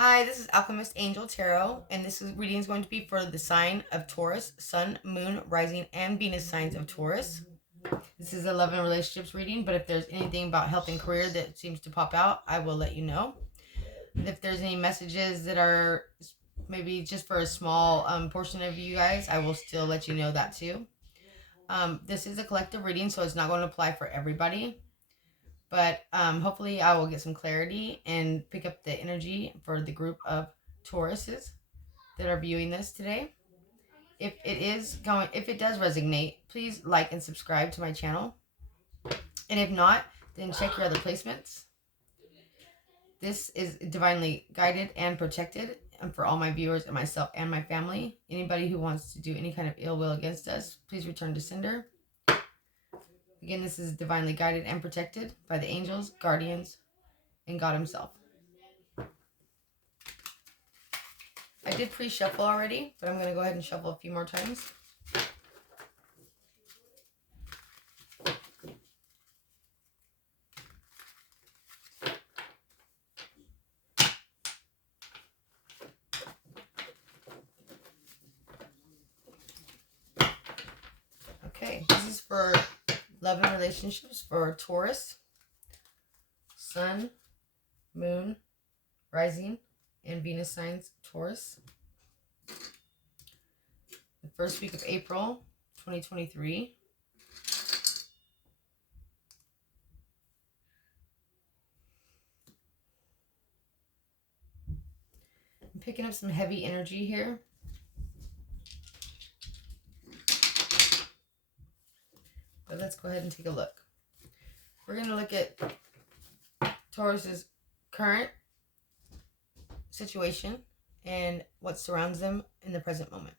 Hi, this is Alchemist Angel Tarot, and reading is going to be for the sign of Taurus, Sun, Moon, Rising, and Venus signs of Taurus. This is a love and relationships reading, but if there's anything about health and career that seems to pop out, I will let you know. If there's any messages that are maybe just for a small portion of you guys, I will still let you know that too. This is a collective reading, so it's not going to apply for everybody. But hopefully I will get some clarity and pick up the energy for the group of Tauruses that are viewing this today. If it does resonate, please like and subscribe to my channel. And if not, then check your other placements. This is divinely guided and protected, and for all my viewers and myself and my family. Anybody who wants to do any kind of ill will against us, please return to sender. Again, this is divinely guided and protected by the angels, guardians, and God himself. I did pre-shuffle already, but I'm going to go ahead and shuffle a few more times. Okay, this is for love and relationships for Taurus, Sun, Moon, Rising, and Venus signs Taurus. The first week of April 2023. I'm picking up some heavy energy here. But let's go ahead and take a look. We're going to look at Taurus's current situation and what surrounds them in the present moment.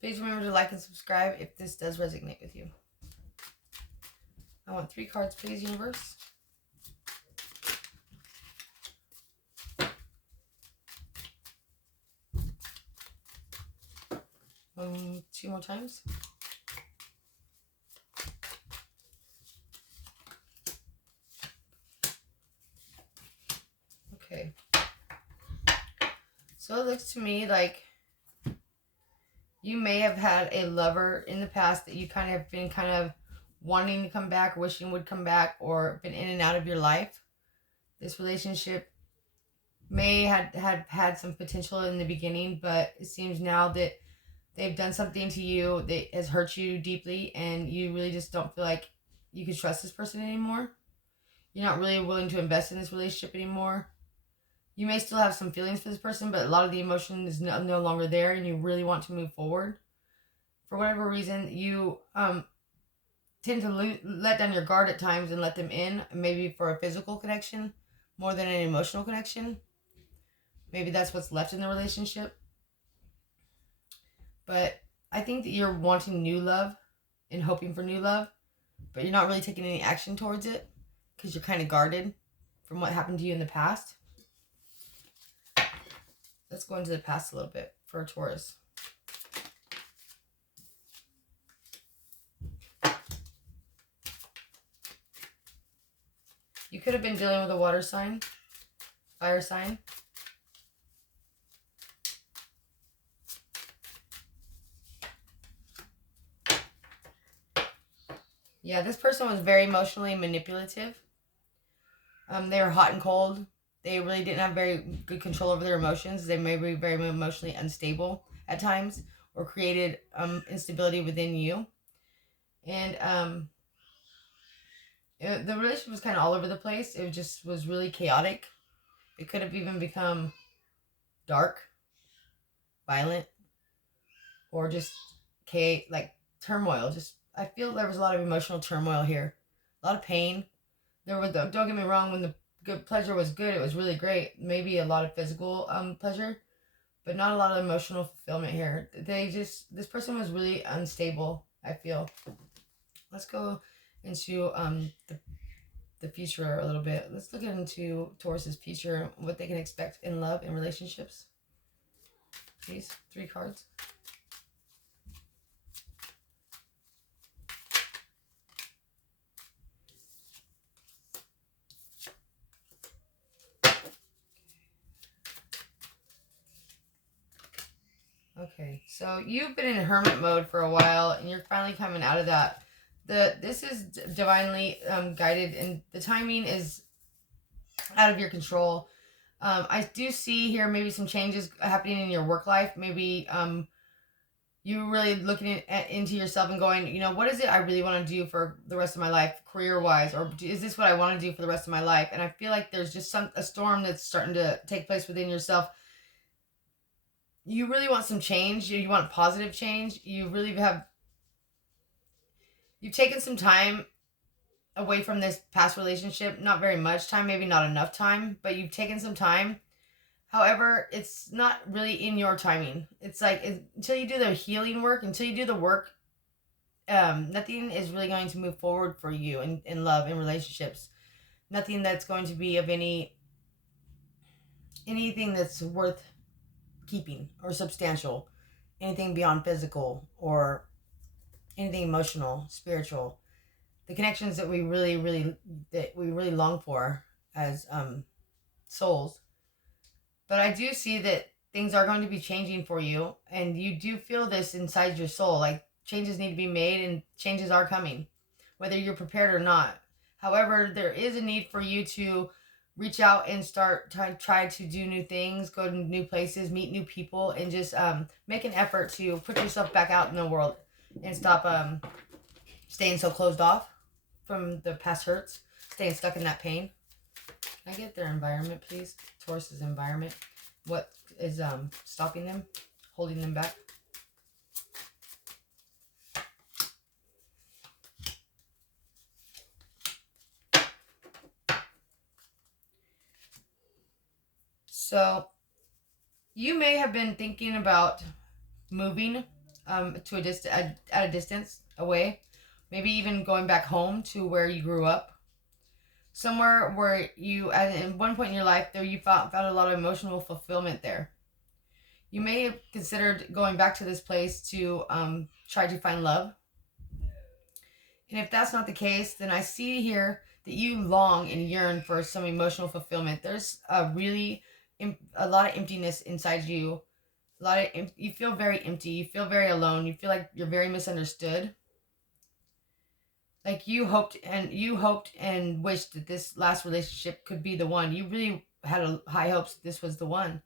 Please remember to like and subscribe if this does resonate with you. I want 3 cards, please, universe. Two more times. Okay. So it looks to me like you may have had a lover in the past that you kind of been wanting to come back, wishing would come back, or been in and out of your life. This relationship may have had some potential in the beginning, but it seems now that they've done something to you that has hurt you deeply, and you really just don't feel like you can trust this person anymore. You're not really willing to invest in this relationship anymore. You may still have some feelings for this person, but a lot of the emotion is no longer there, and you really want to move forward. For whatever reason, you tend to let down your guard at times and let them in, maybe for a physical connection more than an emotional connection. Maybe that's what's left in the relationship. But I think that you're wanting new love and hoping for new love, but you're not really taking any action towards it because you're kind of guarded from what happened to you in the past. Let's go into the past a little bit for a Taurus. You could have been dealing with a water sign, fire sign. Yeah, this person was very emotionally manipulative. They were hot and cold. They really didn't have very good control over their emotions. They may be very emotionally unstable at times, or created instability within you. And the relationship was kind of all over the place. It just was really chaotic. It could have even become dark, violent, or just turmoil. I feel there was a lot of emotional turmoil here, a lot of pain. Don't get me wrong, when the good pleasure was good, it was really great. Maybe a lot of physical pleasure, but not a lot of emotional fulfillment here. This person was really unstable, I feel. Let's go into the future a little bit. Let's look into Taurus's future, what they can expect in love and relationships. These 3 cards. Okay, so you've been in hermit mode for a while, and you're finally coming out of that. This is divinely guided, and the timing is out of your control. I do see here maybe some changes happening in your work life. Maybe you really looking into yourself and going, what is it I really want to do for the rest of my life, career wise, or is this what I want to do for the rest of my life? And I feel like there's just a storm that's starting to take place within yourself. You really want some change. You want positive change. You've taken some time away from this past relationship. Not very much time, maybe not enough time, but you've taken some time. However, it's not really in your timing. It's like until you do the healing work, until you do the work, nothing is really going to move forward for you in love and relationships. Nothing that's going to be of anything that's worth keeping or substantial, anything beyond physical or anything emotional, spiritual. The connections that we really long for as souls. But I do see that things are going to be changing for you, and you do feel this inside your soul. Like changes need to be made, and changes are coming, whether you're prepared or not. However, there is a need for you to reach out and start try to do new things, go to new places, meet new people, and just make an effort to put yourself back out in the world and stop staying so closed off from the past hurts, staying stuck in that pain. Can I get their environment, please? Taurus's environment. What is stopping them, holding them back? So, you may have been thinking about moving to at a distance away, maybe even going back home to where you grew up, somewhere where you at one point in your life there you found a lot of emotional fulfillment there. You may have considered going back to this place to try to find love. And if that's not the case, then I see here that you long and yearn for some emotional fulfillment. There's a lot of emptiness inside you. You feel very empty. You feel very alone. You feel like you're very misunderstood. Like you hoped and wished that this last relationship could be the one. You really had high hopes that this was the one.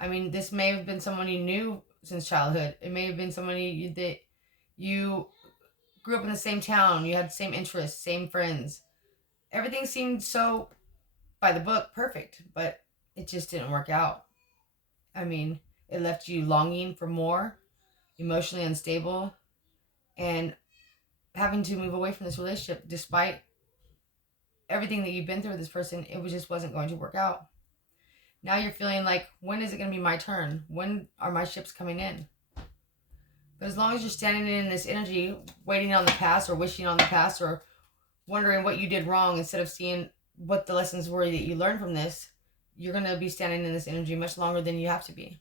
I mean, this may have been someone you knew since childhood. It may have been somebody that you grew up in the same town. You had the same interests, same friends. Everything seemed so by the book perfect, but it just didn't work out. I mean, it left you longing for more, emotionally unstable, and having to move away from this relationship despite everything that you've been through with this person. Just wasn't going to work out. Now you're feeling like, when is it going to be my turn? When are my ships coming in? But as long as you're standing in this energy, waiting on the past or wishing on the past or wondering what you did wrong instead of seeing what the lessons were that you learned from this, you're going to be standing in this energy much longer than you have to be.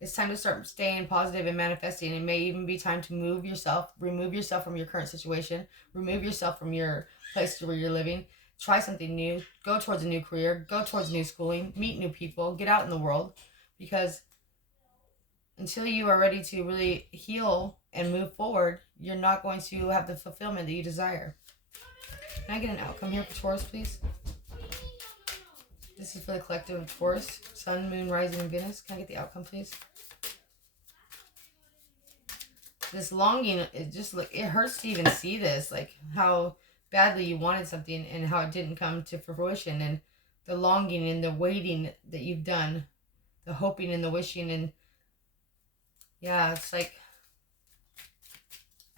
It's time to start staying positive and manifesting. It may even be time to remove yourself from your current situation, remove yourself from your place where you're living, try something new, go towards a new career, go towards new schooling, meet new people, get out in the world, because until you are ready to really heal and move forward, you're not going to have the fulfillment that you desire. Can I get an outcome here for Taurus, please? This is for the collective of Taurus, Sun, Moon, Rising, and Venus. Can I get the outcome, please? This longing, it hurts to even see this, like how badly you wanted something and how it didn't come to fruition, and the longing and the waiting that you've done, the hoping and the wishing, and yeah, it's like,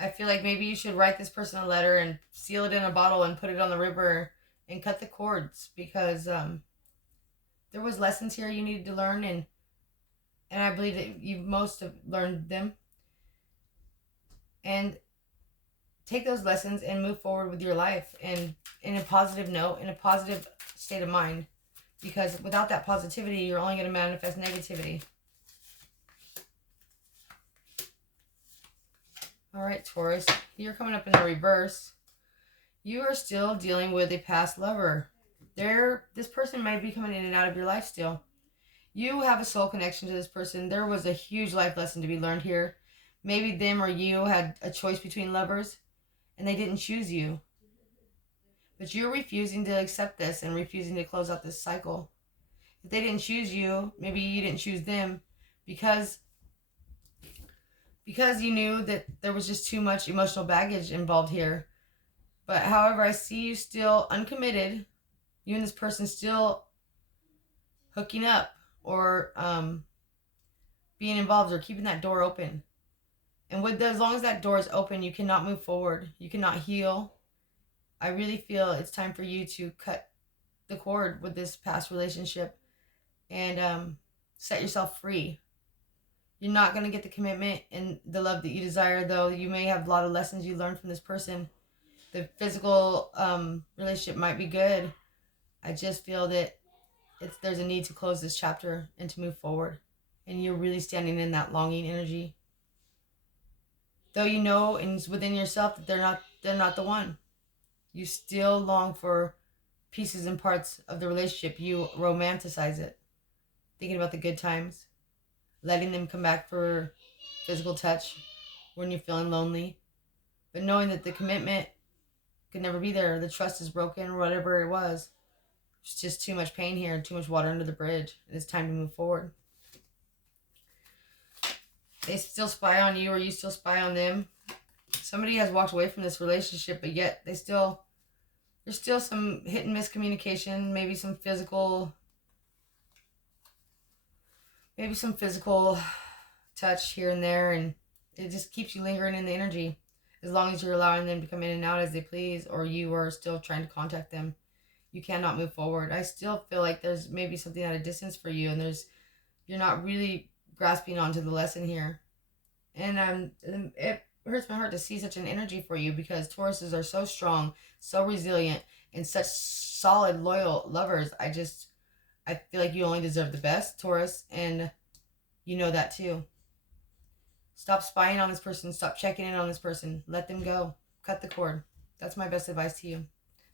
I feel like maybe you should write this person a letter and seal it in a bottle and put it on the river and cut the cords, because there was lessons here you needed to learn, and I believe that you most have learned them. And take those lessons and move forward with your life, and in a positive note, in a positive state of mind, because without that positivity, you're only going to manifest negativity. All right, Taurus, you're coming up in the reverse. You are still dealing with a past lover. This person might be coming in and out of your life still. You have a soul connection to this person. There was a huge life lesson to be learned here. Maybe them or you had a choice between lovers and they didn't choose you. But you're refusing to accept this and refusing to close out this cycle. If they didn't choose you, maybe you didn't choose them because you knew that there was just too much emotional baggage involved here. But however, I see you still uncommitted. You and this person still hooking up or being involved or keeping that door open. And as long as that door is open, you cannot move forward. You cannot heal. I really feel it's time for you to cut the cord with this past relationship and set yourself free. You're not going to get the commitment and the love that you desire, though. You may have a lot of lessons you learned from this person. The physical relationship might be good. I just feel that there's a need to close this chapter and to move forward. And you're really standing in that longing energy. Though you know and within yourself that they're not the one. You still long for pieces and parts of the relationship. You romanticize it. Thinking about the good times. Letting them come back for physical touch when you're feeling lonely. But knowing that the commitment could never be there. The trust is broken or whatever it was. There's just too much pain here. Too much water under the bridge. It's time to move forward. They still spy on you or you still spy on them. Somebody has walked away from this relationship, but yet there's still some hit and miss communication, maybe some physical touch here and there, and it just keeps you lingering in the energy as long as you're allowing them to come in and out as they please, or you are still trying to contact them. You cannot move forward. I still feel like there's maybe something at a distance for you, and you're not really grasping onto the lesson here. And it hurts my heart to see such an energy for you because Tauruses are so strong, so resilient, and such solid, loyal lovers. I feel like you only deserve the best, Taurus, and you know that too. Stop spying on this person. Stop checking in on this person. Let them go. Cut the cord. That's my best advice to you.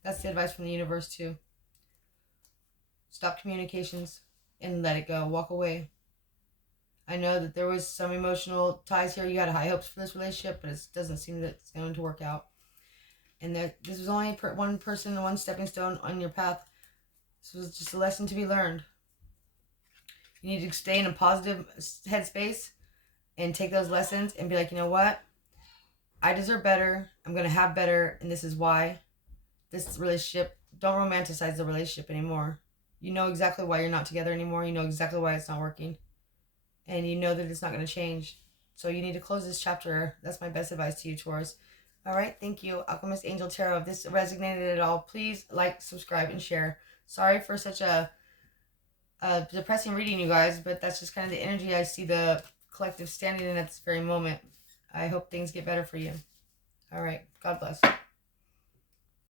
That's the advice from the universe too. Stop communications and let it go. Walk away. I know that there was some emotional ties here. You had high hopes for this relationship, but it doesn't seem that it's going to work out. And this was only one person, one stepping stone on your path. This was just a lesson to be learned. You need to stay in a positive headspace and take those lessons and be like, you know what? I deserve better. I'm going to have better. And this is why. This relationship, don't romanticize the relationship anymore. You know exactly why you're not together anymore. You know exactly why it's not working. And you know that it's not going to change. So you need to close this chapter. That's my best advice to you, Taurus. All right, thank you. Alchemist Angel Tarot. If this resonated at all, please like, subscribe, and share. Sorry for such a depressing reading, you guys, but that's just kind of the energy I see the collective standing in at this very moment. I hope things get better for you. All right, God bless.